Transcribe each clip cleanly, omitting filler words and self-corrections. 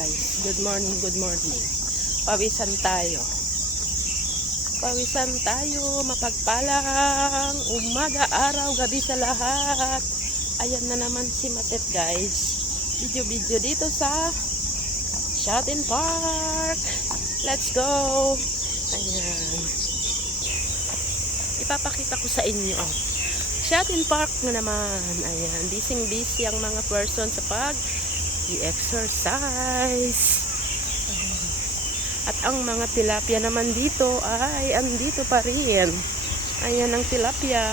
guys. Good morning, good morning. Pawisan tayo. Pawisan tayo. Mapagpalang umaga, araw, gabi sa lahat. Ayan na naman si Matet guys. Video dito sa Shopping Park. Let's go. Ayan. Ipapakita ko sa inyo. Shopping Park na naman. Ayan. Busy ang mga person sa pag-exercise. At ang mga tilapia naman dito ay andito pa rin. Ayan ang tilapia.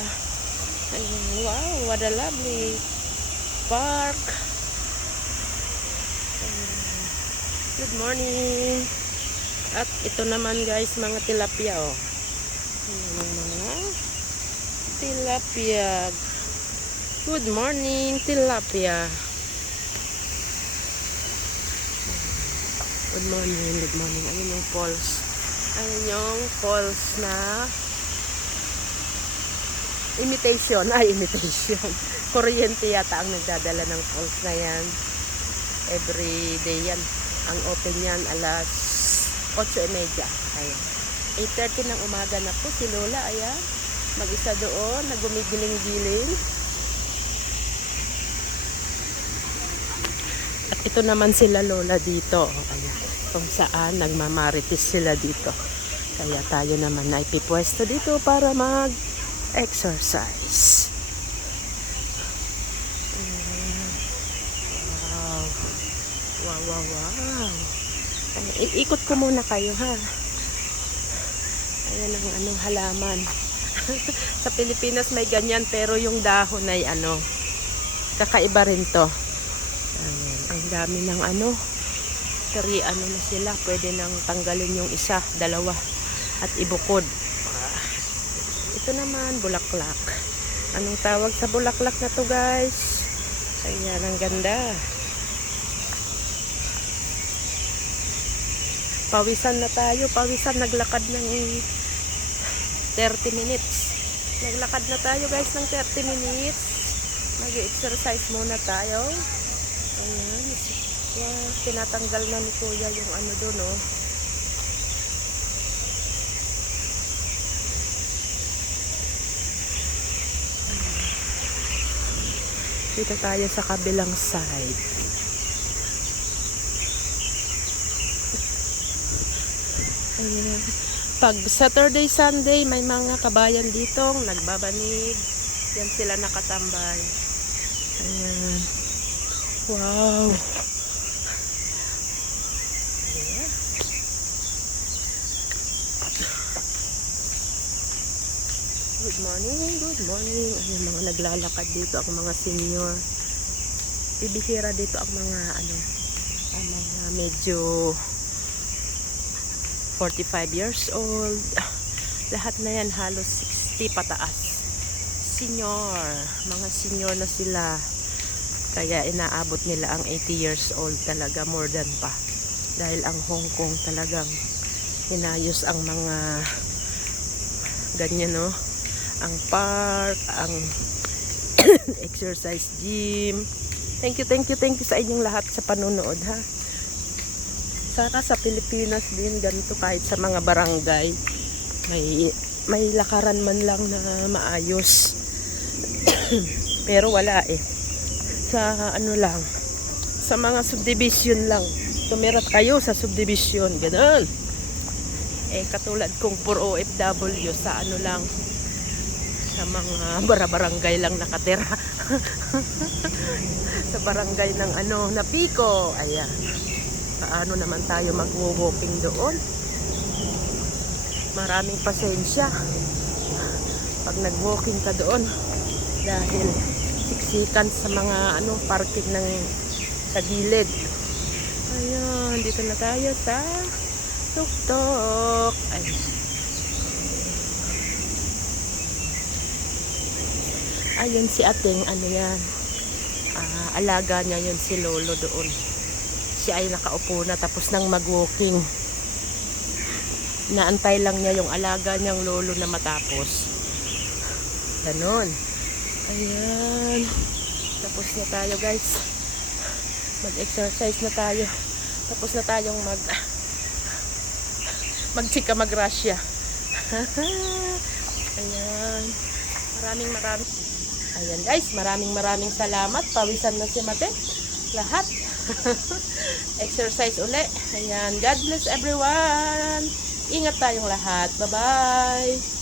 Ayan, wow, what a lovely park. Ayan. Good morning. At ito naman guys, mga tilapia oh. Ayan ang mga tilapia. Good morning, tilapia. Good morning, good morning. Ayun yung falls. Ayun yung falls na imitation. Imitation. Kuryente yata ang nagdadala ng falls na yan. Every day yan. Ang open yan alas 8:30. Ayan. 8:30 ng umaga na po si Lola. Ayan. Mag-isa doon. Nagumigiling-giling. At ito naman sila Lola dito. Ayan. Kung saan nagmamarites sila dito. Kaya tayo naman na ipipwesto dito para mag-exercise. Wow. Wow, wow, wow. Iikot ko muna kayo ha. Ayan ang halaman. Sa Pilipinas may ganyan pero yung dahon ay kakaiba rin to. Ayan, ang dami ng na sila, pwede nang tanggalin yung isa, dalawa at ibukod. Ito naman bulaklak. Anong tawag sa bulaklak na to guys? Ayan, ang ganda. Pawisan na tayo, naglakad ng 30 minutes. Naglakad na tayo guys ng 30 minutes. Mag-exercise muna tayo. Ayan. Wow, tinatanggal na ni Kuya yung doon oh. Dito tayo sa kabilang side. Ayan. Pag Saturday, Sunday, may mga kabayan ditong nagbabanig. Yan sila nakatambay. Ayan. Wow. Good morning, good morning. Ayan, mga naglalakad dito ang mga senior. Bibihira dito ang mga mga medyo 45 years old. Lahat na yan halos 60 pataas. Senior, mga senior na sila. Kaya inaabot nila ang 80 years old talaga, more than pa. Dahil ang Hong Kong talagang inayos ang mga ganyan no. Ang park, ang exercise gym. Thank you sa inyong lahat sa panonood ha. Sana sa Pilipinas din ganito, kahit sa mga barangay may lakaran man lang na maayos. Pero wala sa lang, sa mga subdivision lang. Tumira kayo sa subdivision, ganun. Katulad kong puro OFW sa lang, sa mga barangay lang nakatira. Sa barangay ng na Pico. Ayan. Paano naman tayo mag-walking doon? Maraming pasensya pag nag-walking ka doon dahil siksikan sa mga parking ng sa gilid. Ayan, dito na tayo sa tuktok. Ay. Ayun si ating yan. Alaga niya yun si Lolo doon. Siya ay nakaupo na tapos nang mag-walking. Naantay lang niya yung alaga niyang lolo na matapos. Ganon. Ayan. Tapos na tayo guys. Mag-exercise na tayo. Tapos na tayong magchika mag-Russia. Ayan. Maraming. Ayan guys, maraming salamat. Pawisan na si Mate. Lahat. Exercise uli. Ayan. God bless everyone. Ingat tayong lahat. Bye-bye.